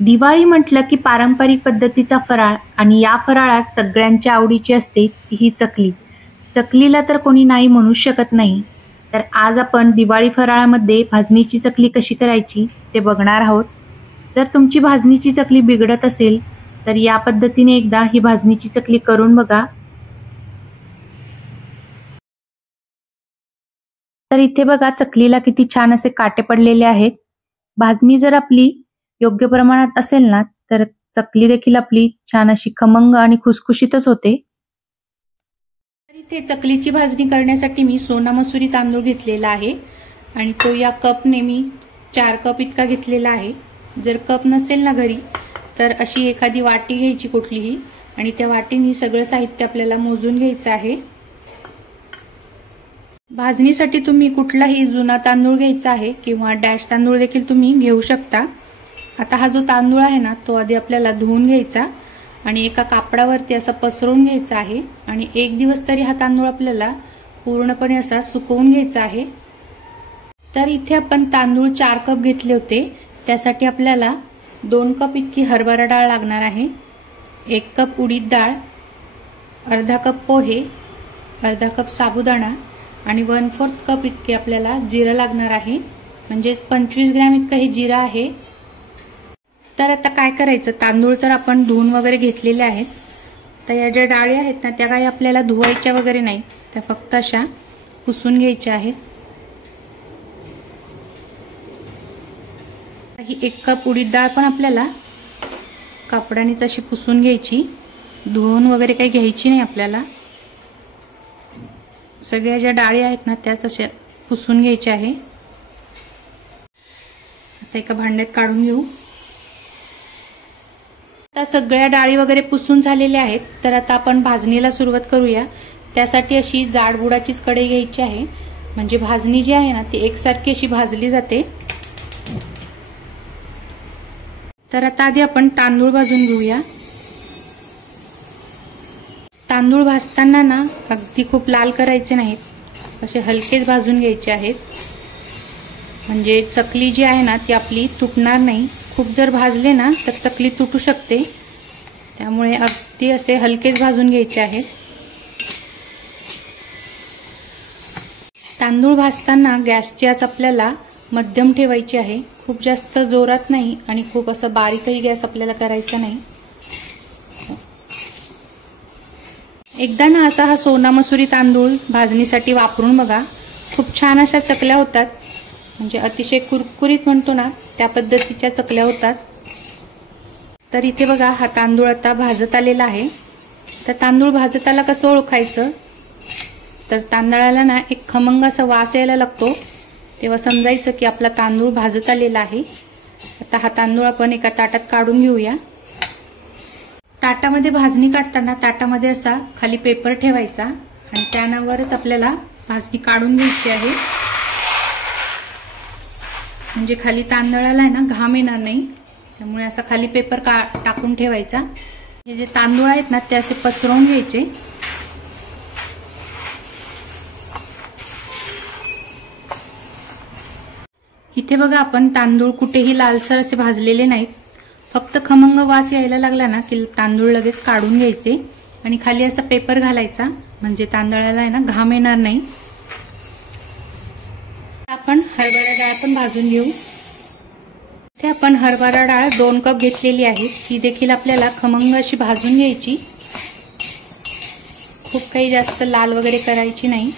दिवाळी म्हटलं की पारंपरिक पद्धतीचा फराळ आणि या फराळात सगळ्यांच्या आवडीची असते ती ही चकली. चकलीला तर कोणी नाही म्हणू शकत नाही. तर आज आपण दिवाळी फराळामध्ये भाजणीची चकली कशी करायची ते बघणार आहोत. जर तुमची भाजणीची चकली बिघडत असेल तर या पद्धतीने एकदा ही भाजणीची चकली करून बघा. तर इथे बघा चकलीला किती छान असे काटे पडलेले आहेत. भाजणी जर आपली योग्य प्रमाणात असेल ना तर चकली देखील आपली छान अशी खमंग आणि खुसखुशीतच होते. तर इथे चकलीची भाजणी करण्यासाठी मी सोना मसुरी तांदूळ घेतलेला आहे आणि तो या कपने मी 4 कप इतका घेतलेला आहे. जर कप नसेल ना घरी तर अशी एखादी वाटी घ्यायची कुठलीही आणि त्या वाटीने सगळं साहित्य आपल्याला मोजून घ्यायचं आहे. भाजणीसाठी तुम्ही कुठलाही जुना तांदूळ घ्यायचा आहे किंवा डॅश तांदूळ देखील तुम्ही घेऊ शकता. आता हा जो तांदूळ आहे ना तो आधी आपल्याला धुवून घ्यायचा आणि एका कापडावरती असा पसरवून घ्यायचा आहे आणि 1 दिवस तरी हा तांदूळ आपल्याला पूर्णपणे असा सुकवून घ्यायचा आहे. तर इथे आपण तांदूळ 4 कप घेतले होते, त्यासाठी आपल्याला 2 कप इतकी हरभरा डाळ लागणार आहे, 1 कप उडीद डाळ, अर्धा कप पोहे, अर्धा कप साबुदाणा आणि 1/4 कप इतके आपल्याला जिरं लागणार आहे, म्हणजेच 25 ग्रॅम इतकं हे जिरं आहे. तर आता काय करायचं, तांदूळ तर आपण धुवून वगैरे घेतलेले आहेत. तर या ज्या डाळी आहेत ना त्या काही आपल्याला धुवायच्या वगैरे नाही, त्या फक्त अशा पुसून घ्यायच्या आहेत. ही 1 कप उडीद डाळ पण आपल्याला कापडानेच अशी पुसून घ्यायची, धुवून वगैरे काही घ्यायची नाही आपल्याला. सगळ्या ज्या डाळी आहेत ना त्याच अशा पुसून घ्यायच्या आहे. आता एका भांड्यात काढून घेऊ. आता सगळ्या डाळी वगैरे पुसून झालेल्या आहेत. तर आता आपण भाजणीला सुरुवात करूया. त्यासाठी अशी जाड बुडाचीच कढई घ्यायची आहे, म्हणजे भाजणी जी आहे ना ती एकसारखी अशी भाजली जाते. तर आता आधी आपण तांदूळ भाजून घेऊया. तांदूळ भाजताना ना अगदी खूप लाल करायचे नाहीत, असे हलकेच भाजून घ्यायचे आहेत, म्हणजे चकली जी आहे ना ती आपली तुटणार नाही. खूप जर भाजले ना तर चकली तुटू शकते, त्यामुळे अगदी असे हलकेच भाजून घ्यायचे आहेत. तांदूळ भाजताना गॅसची आच आपल्याला मध्यम ठेवायची आहे, खूप जास्त जोरात नाही आणि खूप असं बारीकही गॅस आपल्याला करायचा नाही. एकदा ना असा हा सोना मसुरी तांदूळ भाजणीसाठी वापरून बघा, खूप छान अशा चकल्या होतात, म्हणजे अतिशय कुरकुरीत म्हणतो ना त्या पद्धतीच्या चकल्या होतात. तर इथे बघा हा तांदूळ आता भाजत आलेला आहे. तर तांदूळ भाजत आला कसं ओळखायचं, तर तांदळाला ना एक खमंग असा वास यायला लागतो, तेव्हा समजायचं की आपला तांदूळ भाजत आलेला आहे. आता हा तांदूळ आपण एका ताटात काढून घेऊया. ताटामध्ये भाजणी काढताना ताटामध्ये असा खाली पेपर ठेवायचा आणि त्यावरच आपल्याला भाजणी काढून घ्यायची आहे, म्हणजे खाली तांदळाला आहे ना घाम येणार नाही, त्यामुळे असा खाली पेपर टाकून ठेवायचा. हे जे तांदूळ आहेत ना ते असे पसरवून घ्यायचे. इथे बघा आपण तांदूळ कुठेही लालसर असे भाजलेले नाहीत, फक्त खमंग वास यायला लागला ना की तांदूळ लगेच काढून घ्यायचे आणि खाली असा पेपर घालायचा, म्हणजे तांदळाला आहे ना घाम येणार नाही. आपण हरभरा डाळ पण भाजून घेऊ. इथे आपण हरभरा डाळ 2 कप घेतलेली आहे, ती देखील आपल्याला खमंग अशी भाजून घ्यायची, खूप काही जास्त लाल वगैरे करायची नाही.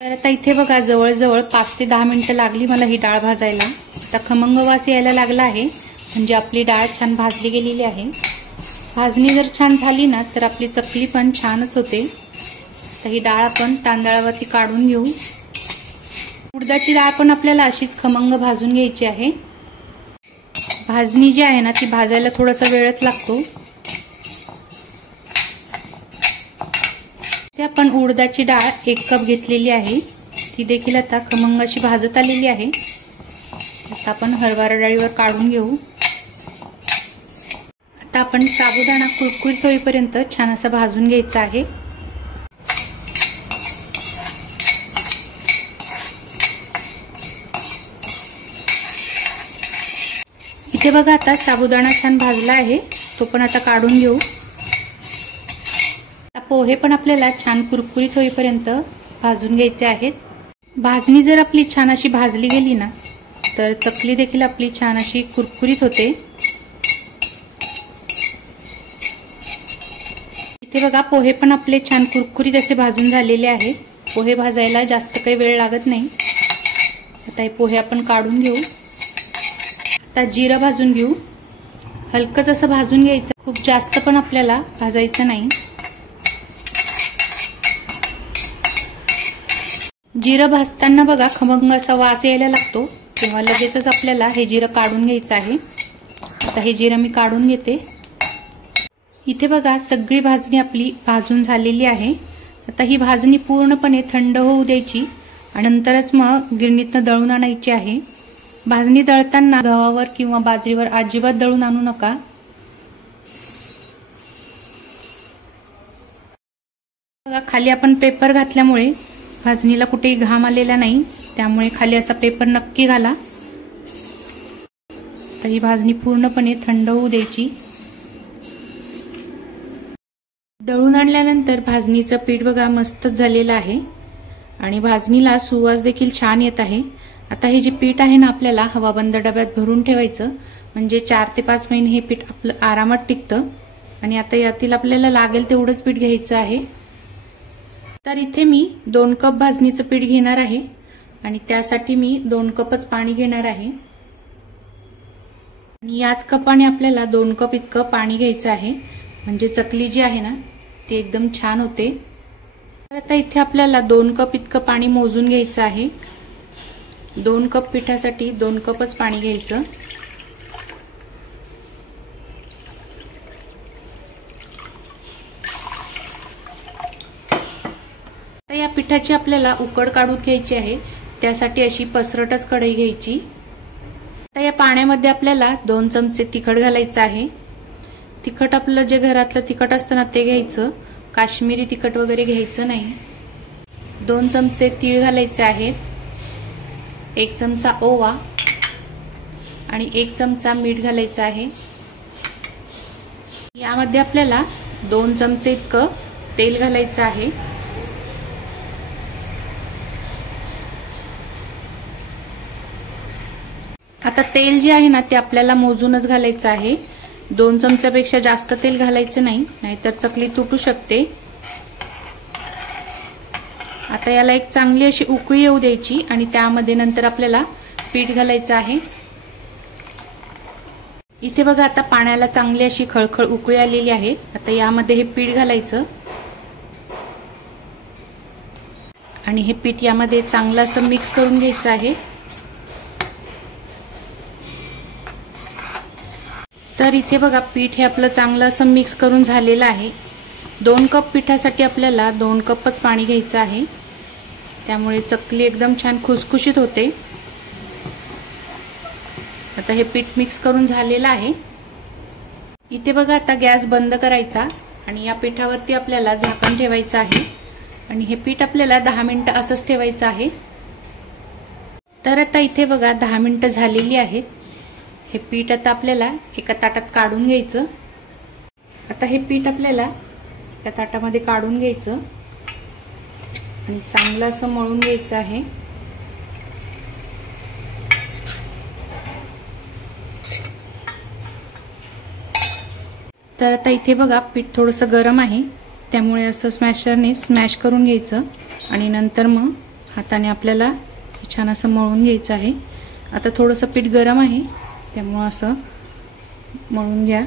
तर आता इथे बघा जवळजवळ 5 ते 10 मिनिटं लागली मला ही डाळ भाजायला. आता खमंग वास यायला लागला आहे, म्हणजे आपली डाळ छान भाजली गेलेली आहे. भाजणी जर छान झाली ना तर आपली चकली पण छानच होते. तर ही डाळ आपण तांदळावरती काढून घेऊ. उडदाची डाळ पण आपल्याला अशीच खमंग भाजून घ्यायची आहे. भाजणी जी आहे ना ती भाजायला थोडासा वेळच लागतो. ते आपण उडदाची डाळ 1 कप घेतलेली आहे, ती देखील आता खमंग अशी भाजत आलेली आहे. आता आपण हरभरा डाळीवर काढून घेऊ. आता आपण साबुदाणा कुरकुरीत होईपर्यंत छान असा भाजून घ्यायचा आहे. इथे बघा आता साबुदाणा छान भाजला आहे, तो पण आता काढून घेऊ। पोहे पण आपल्याला छान कुरकुरीत होईपर्यंत भाजून घ्यायचे आहेत। भाजणी जर आपली छान अशी भाजली गेली ना तर चकली देखील आपली छान अशी कुरकुरीत होते। इथे बघा पोहे पण आपले छान कुरकुरीत असे भाजून झालेले आहेत। पोहे भाजायला जास्त काही वेळ लागत नाही। आता हे पोहे आपण काढून घेऊ। आता जिरं भाजून घेऊ। हलकंच असं भाजून घ्यायचं, खूप जास्त पण आपल्याला भाजायचं नाही। जिरं भाजताना बघा खमंग असा वास यायला लागतो, तेव्हा लगेचच आपल्याला हे जिरं काढून घ्यायचं आहे। आता हे जिरं मी काढून घेते। इथे बघा सगळी भाजणी आपली भाजून झालेली आहे। आता ही भाजणी पूर्णपणे थंड होऊ द्यायची आणि नंतरच मग गिरणीतनं दळून आणायची आहे। भाजणी दळताना गव्हावर किंवा बाजरीवर अजिबात दळून आणू नका। बघा खाली आपण पेपर घातल्यामुळे भाजणीला कुठेही घाम आलेला नाही, त्यामुळे खाली असा पेपर नक्की घाला। तर ही भाजणी पूर्णपणे थंड होऊ द्यायची। दळून आणल्यानंतर भाजणीचं पीठ बघा मस्तच झालेलं आहे आणि भाजणीला सुवास देखील छान येत आहे। आता हे जे पीठ आहे ना आपल्याला हवाबंद डब्यात भरून ठेवायचं, म्हणजे 4 ते 5 महिने हे पीठ आपलं आरामात टिकतं। आणि आता यातील आपल्याला लागेल तेवढंच पीठ घ्यायचं आहे। तर इथे मी 2 कप भाजणीचं पीठ घेणार आहे आणि त्यासाठी मी 2 कपच पाणी घेणार आहे आणि याच कपाने आपल्याला 2 कप इतकं पाणी घ्यायचं आहे, म्हणजे चकली जी आहे ना ती एकदम छान होते। तर आता इथे आपल्याला 2 कप इतकं पाणी मोजून घ्यायचं आहे। 2 कप पिठासाठी 2 कपच पाणी घ्यायचं। तर या पिठाची आपल्याला उकड काढून घ्यायची आहे, त्यासाठी अशी पसरटच कढई घ्यायची। तर या पाण्यामध्ये आपल्याला 2 चमचे तिखट घालायचं आहे। तिखट आपलं जे घरातलं तिखट असतं ना ते घ्यायचं, काश्मीरी तिखट वगैरे घ्यायचं नाही। 2 चमचे तीळ घालायचे आहेत, 1 चमचा ओवा आणि 1 चमचा मीठ घालायचं आहे। यामध्ये आपल्याला 2 चमचे इतकं तेल घालायचं आहे। आता तेल जे आहे ना ते आपल्याला मोजूनच घालायचं आहे। 2 चमच्यापेक्षा जास्त तेल घालायचं नाही, नाहीतर चकली तुटू शकते। आता याला एक चांगली अशी उकळी येऊ द्यायची आणि त्यामध्ये नंतर आपल्याला पीठ घालायचं आहे। इथे बघा आता पाण्याला चांगली अशी खळखळ उकळी आलेली आहे। आता यामध्ये हे पीठ घालायचं आणि हे पीठ यामध्ये चांगलं असं मिक्स करून घ्यायचं आहे। तर इथे बघा पीठ हे आपलं चांगलं असं मिक्स करून झालेलं आहे। 2 कप पिठासाठी आपल्याला 2 कपच पाणी घ्यायचं आहे, त्यामुळे चकली एकदम छान खुसखुशीत होते। आता हे पीठ मिक्स करून झालेलं आहे। इथे बघा आता गॅस बंद करायचा आणि या पिठावरती आपल्याला झाकण ठेवायचं आहे आणि हे पीठ आपल्याला 10 मिनिटं असंच ठेवायचं आहे। तर आता इथे बघा 10 मिनिटं झालेली आहेत। हे पीठ आता आपल्याला एका ताटात काढून घ्यायचं। आता हे पीठ आपल्याला एका ताटामध्ये काढून घ्यायचं आणि चांगलं असं मळून घ्यायचं आहे। तर आता इथे बघा पीठ थोडंसं गरम आहे, त्यामुळे असं स्मॅशरने स्मॅश करून घ्यायचं आणि नंतर मग हाताने आपल्याला छान असं मळून घ्यायचं आहे। आता थोडंसं पीठ गरम आहे, त्यामुळे असं मळून घ्या।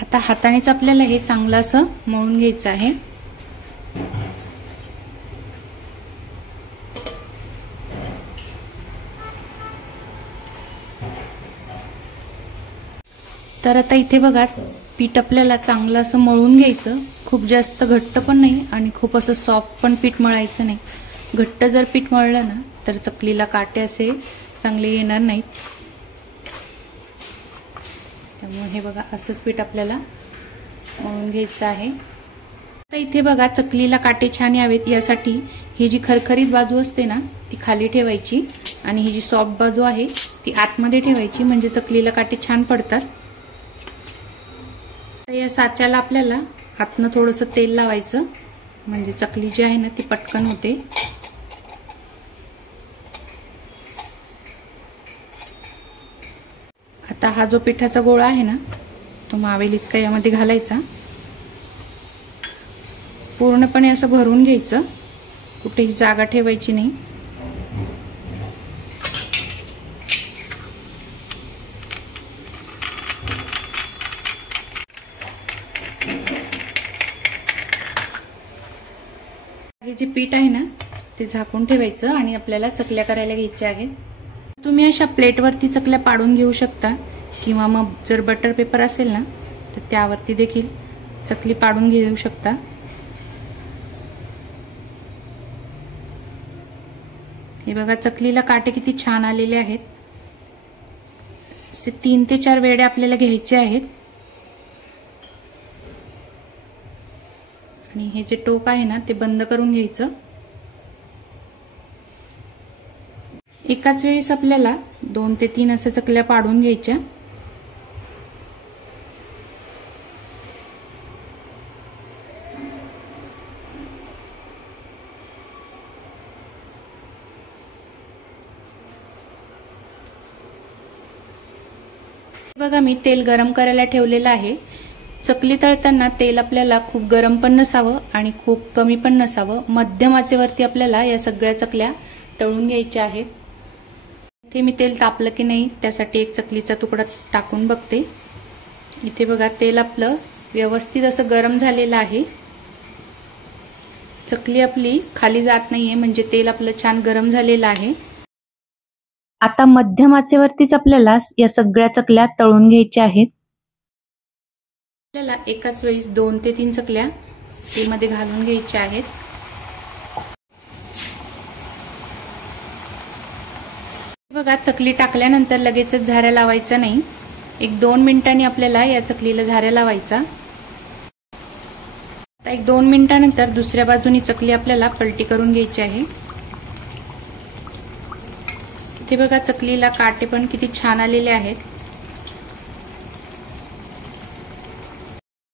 आता हातानेच आपल्याला हे चांगलं असं मळून घ्यायचं आहे। तर आता इथे बघा पीठ आपल्याला चांगलं असं मळून घ्यायचं, खूप जास्त घट्ट पण नाही आणि खूप असं सॉफ्ट पण पीठ मळायचं नाही। घट्ट जर पीठ मळलं ना तर चकलीला काटे असे चांगले येणार नाहीत, त्यामुळे हे बघा असंच पीठ आपल्याला मळून घ्यायचं आहे। तर इथे बघा चकलीला काटे छान यावेत यासाठी ही जी खरखरीत बाजू असते ना ती खाली ठेवायची आणि ही जी सॉफ्ट बाजू आहे ती आतमध्ये ठेवायची, म्हणजे चकलीला काटे छान पडतात. तर या साच्याला आपल्याला आतनं थोडंसं तेल लावायचं, म्हणजे चकली जी आहे ना ती पटकन होते. आता हा जो पिठाचा गोळा आहे ना तो मावेल इतका यामध्ये घालायचा. पूर्णपणे असं भरून घ्यायचं, कुठेही जागा ठेवायची नाही. हे जे पीठ आहे ना ते झाकून ठेवायचं आणि आपल्याला चकल्या करायला घ्यायच्या आहेत. तुम्ही अशा प्लेटवरती चकल्या पाडून घेऊ शकता किंवा मग जर बटर पेपर असेल ना तर त्यावरती देखील चकली पाडून घेऊ शकता. हे बघा चकलीला काटे किती छान आलेले आहेत. असे 3 ते 4 वेळे आपल्याला घ्यायचे आहेत. आणि हे जे टोक आहे ना ते बंद करून घ्यायचं. एकाच वेळेस आपल्याला 2 ते 3 अशा चकल्या पाडून घ्यायच्या. बघा मी तेल गरम करायला ठेवलेलं आहे. चकली तळताना तेल आपल्याला खूप गरम पण नसावं आणि खूप कमी पण नसावं, मध्यम आचेवरती आपल्याला या सगळ्या चकल्या तळून घ्यायच्या आहेत. इथे मी तेल तापलं की नाही त्यासाठी एक चकलीचा तुकडा टाकून बघते. इथे बघा तेल आपलं व्यवस्थित असं गरम झालेलं आहे. चकली आपली खाली जात नाहीये, म्हणजे तेल आपलं छान गरम झालेलं आहे. आता मध्यम आचेवरतीच आपल्याला या सगळ्या चकल्या तळून घ्यायच्या आहेत. आपल्याला एकाच वेळी 2 ते 3 चकल्या तेलामध्ये घालून घ्यायच्या आहेत. बघा चकली टाकल्यानंतर लगेचच झाऱ्या लावायचा नाही. 1-2 मिनिटांनी आपल्याला या चकलीला झाऱ्या लावायचा. आता 1-2 मिनिटांनंतर दुसऱ्या बाजूनी चकली आपल्याला पलटी करून घ्यायची आहे. इथे बघा चकलीला काटे पण किती छान आलेले आहेत.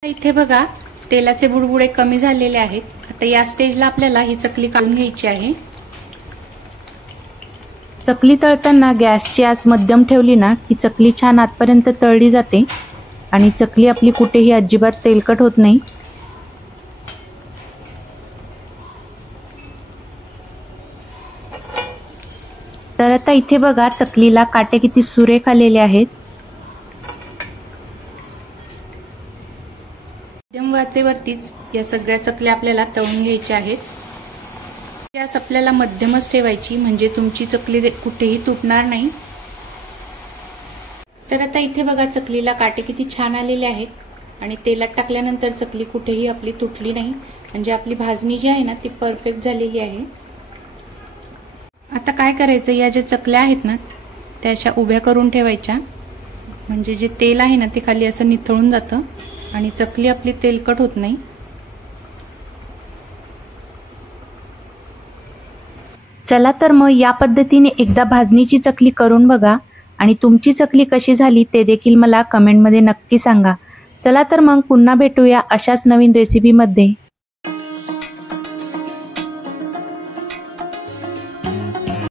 इथे बघा तेलाचे बुडबुडे कमी झालेले आहेत. आता या स्टेजला आपल्याला ही चकली काढून घ्यायची आहे. चकली तळताना गॅसची आच मध्यम ठेवली ना की चकली छान आतपर्यंत तळली जाते आणि चकली आपली कुठेही अजिबात तेलकट होत नाही. तर आता इथे बघा चकलीला काटे किती सुरेख आलेले आहेत. मध्यम वाचेवरतीच या सगळ्या चकल्या आपल्याला तळून घ्यायच्या आहेत. गॅस आपल्याला मध्यमच ठेवायची, म्हणजे तुमची चकली कुठेही तुटणार नाही. तर आता इथे बघा चकलीला काटे किती छान आलेले आहेत आणि तेलात टाकल्यानंतर चकली कुठेही आपली तुटली नाही, म्हणजे आपली भाजणी जी आहे ना ती परफेक्ट झालेली आहे. आता काय करायचं, या ज्या चकल्या आहेत ना त्या अशा उभ्या करून ठेवायच्या, म्हणजे जे तेल आहे ना ते खाली असं निथळून जातं आणि चकली आपली तेलकट होत नाही. चला तर मग या पद्धतीने एकदा भाजणीची चकली करून बघा आणि तुमची चकली कशी झाली ते देखील मला कमेंटमध्ये नक्की सांगा. चला तर मग पुन्हा भेटूया अशाच नवीन रेसिपीमध्ये.